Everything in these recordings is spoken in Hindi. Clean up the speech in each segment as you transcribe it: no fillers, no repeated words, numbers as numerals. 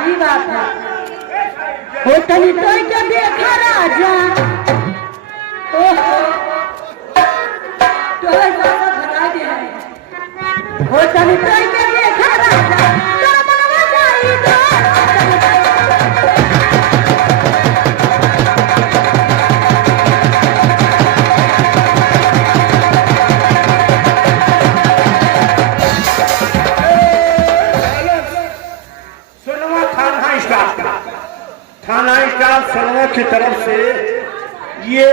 सही बात है। होटल तो क्या देखा राजा तो ऐसा भगा दे होटल तो क्या देखा राजा तो मनवा जाई दो थाना स्टाफ सनवा की तरफ से ये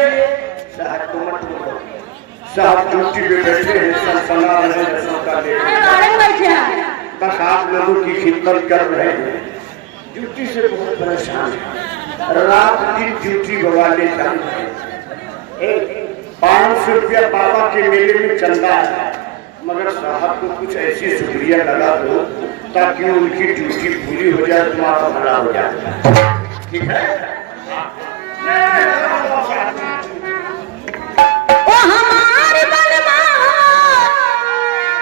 साहब ड्यूटी पे बैठे हैं सनसना रहे बस आप लोगों की खिदमत कर रहे हैं। ड्यूटी से बहुत परेशान है, रात दिन ड्यूटी गवाले जान रहे हैं। 500 रुपया बाबा के मेले में चंदा है, मगर साहब को कुछ ऐसी शुक्रिया लगा दो ताकि उनकी ड्यूटी पूरी हो जाए, तुम्हारा भला हो जाए। ठीक है? ओ हमारी बलमा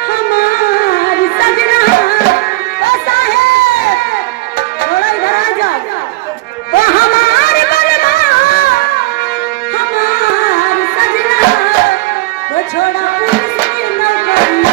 हमारी सजना ओ साहेब थोड़ा इधर आ जाओ। ओ हमारी बलमा हमारी सजना वो छोड़ा पुलिस की नौकरी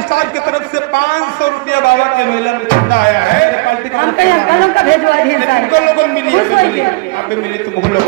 स्टाफ की तरफ से 500 रुपया बाबा के मेला में चंदा आया है। पार्टी का कलम का भेजवा दिए लोगों मिली आप मिली तुम लोग